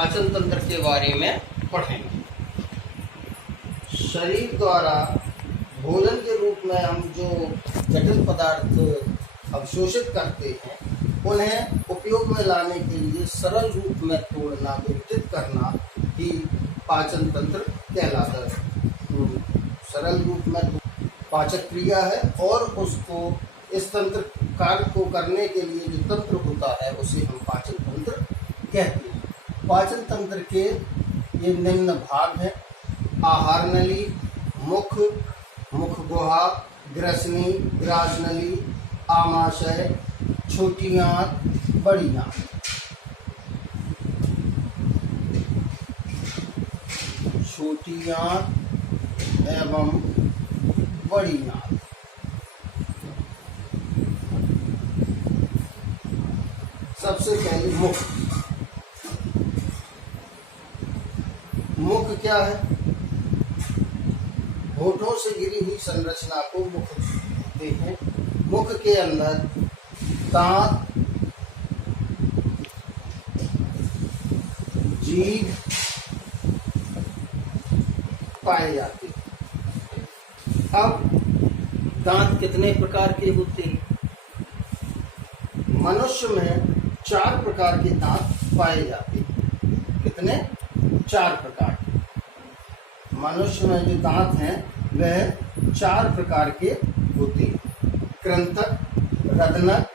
पाचन तंत्र के बारे में पढ़ेंगे। शरीर द्वारा भोजन के रूप में हम जो जटिल पदार्थ अवशोषित करते हैं उन्हें उपयोग में लाने के लिए सरल रूप में तोड़ना, विघटित करना ही पाचन तंत्र कहलाता है। सरल रूप में पाचक क्रिया है और उसको इस तंत्र कार्य को करने के लिए जो तंत्र होता है उसे हम पाचन तंत्र कहते हैं। पाचन तंत्र के ये निम्न भाग हैं: आहार नली, मुख, मुख गुहा, ग्रसनी, ग्रासनली, आमाशय, छोटी आंत, बड़ी आंत। छोटी आंत एवं बड़ी आंत। सबसे पहले मुख। मुख क्या है? होठों से गिरी हुई संरचना को मुख कहते हैं। मुख के अंदर दांत, जीभ पाए जाते हैं। अब दांत कितने प्रकार के होते हैं? मनुष्य में 4 प्रकार के दांत पाए जाते हैं। कितने? 4 प्रकार के। मनुष्य में जो दांत हैं वह 4 प्रकार के होते हैं: कृंतक, रत्नक,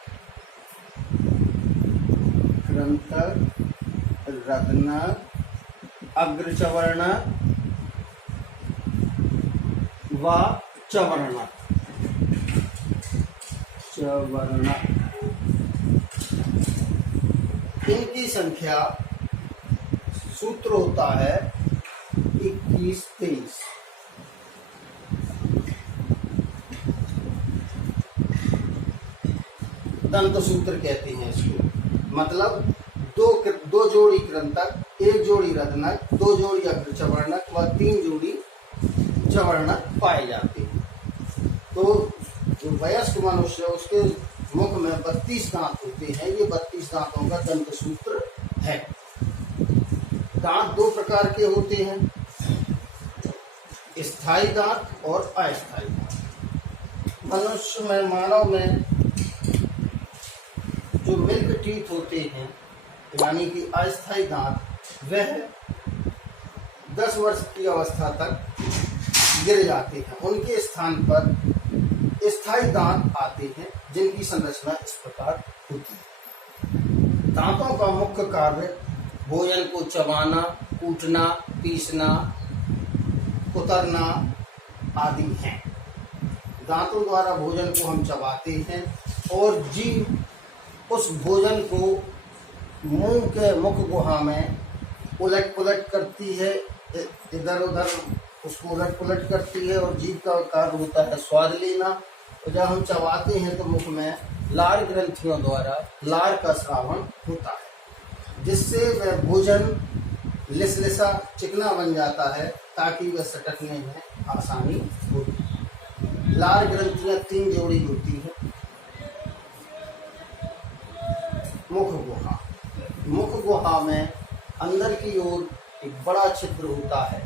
अग्रचवर्णक व चवर्णक। इनकी संख्या सूत्र होता है 21-23। दंत सूत्र कहते हैं इसको। मतलब दो जोड़ी कृंतक, 1 जोड़ी रत्नक, 2 जोड़ी अग्रचवर्णक व 3 जोड़ी चवर्णक पाए जाते हैं। तो जो वयस्क मनुष्य है उसके मुख में 32 दांत होते हैं। ये 32 दांतों का दंत सूत्र है। दांत 2 प्रकार के होते हैं: स्थायी दांत और अस्थायी दांत। मनुष्य में, मानव में जो मिल्क टीथ होते हैं यानी कि अस्थायी दांत, वह 10 वर्ष की अवस्था तक गिर जाते हैं। उनके स्थान पर स्थायी दांत आते हैं जिनकी संरचना इस प्रकार होती है। दांतों का मुख्य कार्य भोजन को चबाना, कूटना, पीसना, कुतरना आदि हैं। दांतों द्वारा भोजन को हम चबाते हैं और जीभ उस भोजन को मुंह के मुख गुहा में उलट पुलट करती है, इधर उधर उसको उलट पुलट करती है और जीभ का कार्य होता है स्वाद लेना। तो जब हम चबाते हैं तो मुख में लार ग्रंथियों द्वारा लार का स्रावन होता है, जिससे वह भोजन लिसलिसा चिकना बन जाता है ताकि वह सटकने में आसानी होती। लार ग्रंथियां 3 जोड़ी होती है। मुख गुहा। मुख गुहा में अंदर की ओर एक बड़ा छिद्र होता है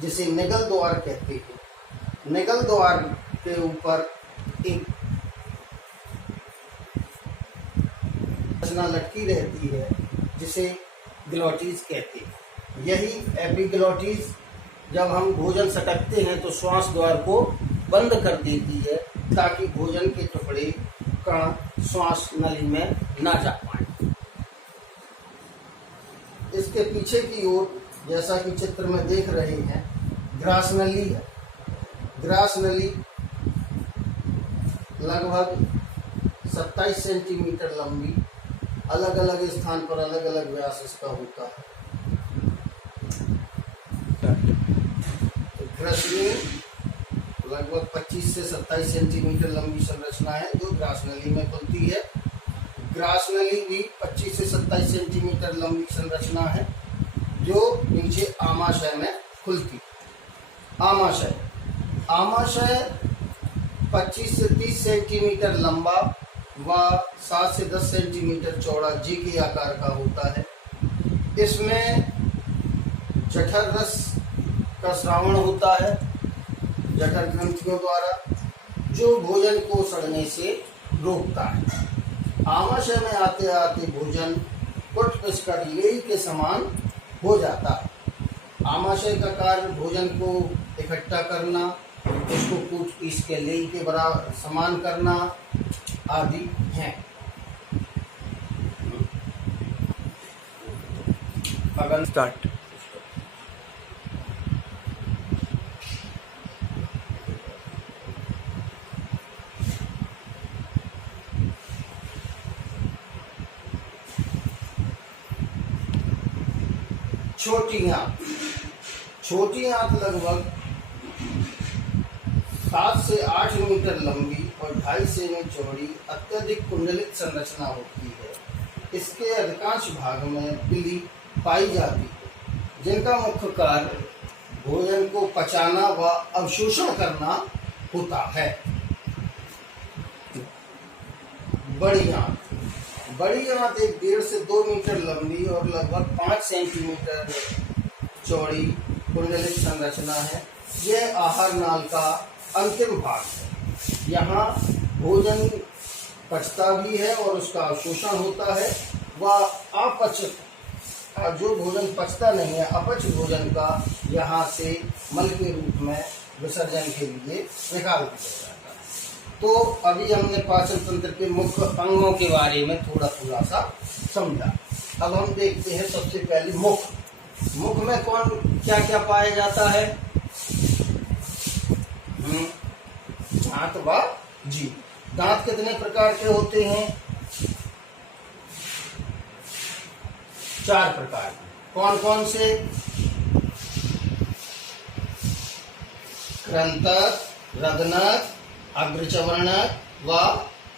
जिसे निगल द्वार कहते हैं। निगल द्वार के ऊपर एक रचना लटकी रहती है जिसे ग्लोटिस कहते हैं। यही एपिग्लोटिस जब हम भोजन सटकते हैं तो श्वास द्वार को बंद कर देती है ताकि भोजन के टुकड़े कण श्वास नली में ना जा पाए। इसके पीछे की ओर जैसा कि चित्र में देख रहे हैं ग्रासनली है। ग्रासनली लगभग 27 सेंटीमीटर लंबी, अलग अलग स्थान पर अलग अलग व्यास इसका होता है। ग्रसनी लगभग 25 से 27 सेंटीमीटर लंबी संरचना है जो ग्रासनली में खुलती है। ग्रासनली भी 25 से 27 सेंटीमीटर लंबी संरचना है जो नीचे आमाशय में खुलती। आमाशय 25 से 30 सेंटीमीटर लंबा व 7 से 10 सेंटीमीटर चौड़ा जी के आकार का होता है। इसमें जठर रस का श्रावण होता है जठर ग्रंथियों द्वारा, जो भोजन को सड़ने से रोकता है। आमाशय में आते आते भोजन कुट पिसकर लेई के समान हो जाता है। आमाशय का कार्य भोजन को इकट्ठा करना, उसको कूट पीस के लेई के बराबर समान करना आदि हैं। अगन स्टार्ट। छोटी आंत। छोटी आंत लगभग 7 से 8 मीटर लंबी और 2.5 सेमी चौड़ी अत्यधिक कुंडलित संरचना होती है। इसके अधिकांश भाग में बिली पाई जाती है, जिनका मुख्य कार्य भोजन को पचाना व अवशोषण करना होता है। बड़ी आंत। बड़ी आंत 1.5 से 2 मीटर लंबी और लगभग 5 सेंटीमीटर चौड़ी कुंडलित संरचना है। यह आहार नाल का अंतिम भाग है। यहाँ भोजन पचता भी है और उसका अवशोषण होता है। वह अपच, जो भोजन पचता नहीं है, अपच भोजन का यहाँ से मल के रूप में विसर्जन के लिए निकाल दिया जाता है। तो अभी हमने पाचन तंत्र के मुख्य अंगों के बारे में थोड़ा सा समझा। अब हम देखते हैं सबसे पहले मुख। मुख में कौन क्या क्या पाया जाता है? दांत व जीभ। दांत कितने प्रकार के होते हैं? 4 प्रकार। कौन कौन से? कृंतक, रदनक, अग्रचवर्णक व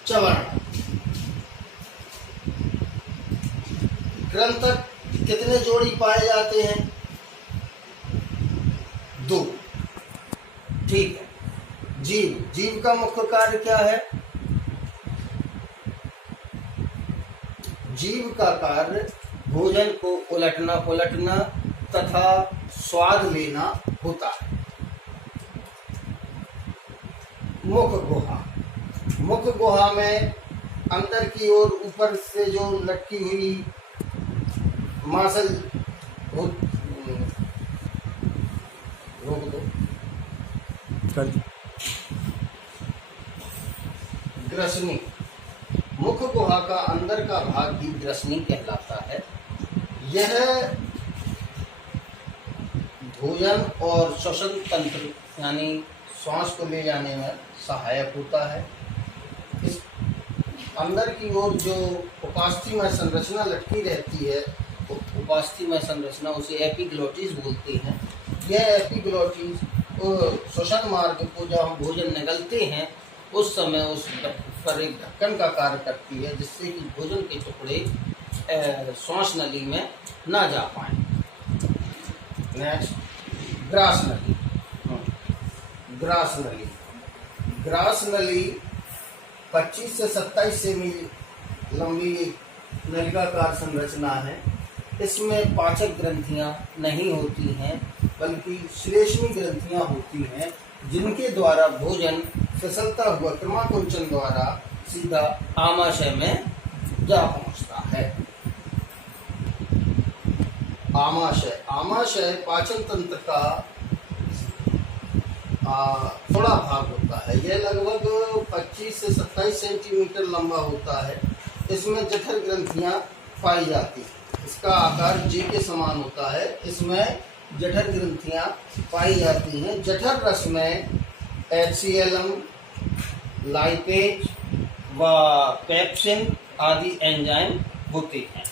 चवर्णक। कृंतक कितने जोड़ी पाए जाते हैं? 2। ठीक है। जीभ। जीभ का मुख्य कार्य क्या है? जीभ का कार्य भोजन को उलटना पुलटना तथा स्वाद लेना होता है। मुख गुहा। मुख गुहा में अंदर की ओर ऊपर से जो लटकी हुई मांसल रोक दो। ग्रसनी। मुख गुहा का अंदर का भाग ही ग्रसनी कहलाता है। यह भोजन और श्वसन तंत्र यानी श्वास को ले जाने में सहायक होता है। इस अंदर की ओर जो उपास्थीमय संरचना लटकी रहती है, उपास्थीमय संरचना, उसे एपिग्लोटिस बोलते हैं। यह एपिग्लोटिस श्वसन मार्ग को जब हम भोजन निगलते हैं उस समय उस पर एक ढक्कन का कार्य करती है, जिससे कि भोजन के टुकड़े श्वास नली में ना जा पाए। नेक्स्ट, ग्रास नली। ग्रास नली। ग्रास नली 25 से 27 सेमी लंबी नलिकाकार संरचना है। इसमें पाचक ग्रंथियां नहीं होती हैं, बल्कि श्लेष्मी ग्रंथियां होती हैं, जिनके द्वारा भोजन फिसलता हुआ क्रमाकुंचन द्वारा सीधा आमाशय में जा पहुंचता है। आमाशय। आमाशय पाचन तंत्र का थोड़ा भाग होता है। यह लगभग 25 से 27 सेंटीमीटर लंबा होता है। इसमें जठर ग्रंथियां पाई जाती हैं। इसका आकार जे के समान होता है। इसमें जठर ग्रंथियां पाई जाती हैं। जठर रस में HCl, लाइपेज व पेप्सिन आदि एंजाइम होते हैं।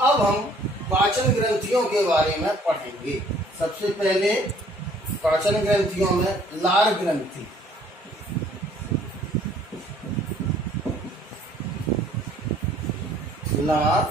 अब हम पाचन ग्रंथियों के बारे में पढ़ेंगे। सबसे पहले पाचन ग्रंथियों में लार ग्रंथि। लार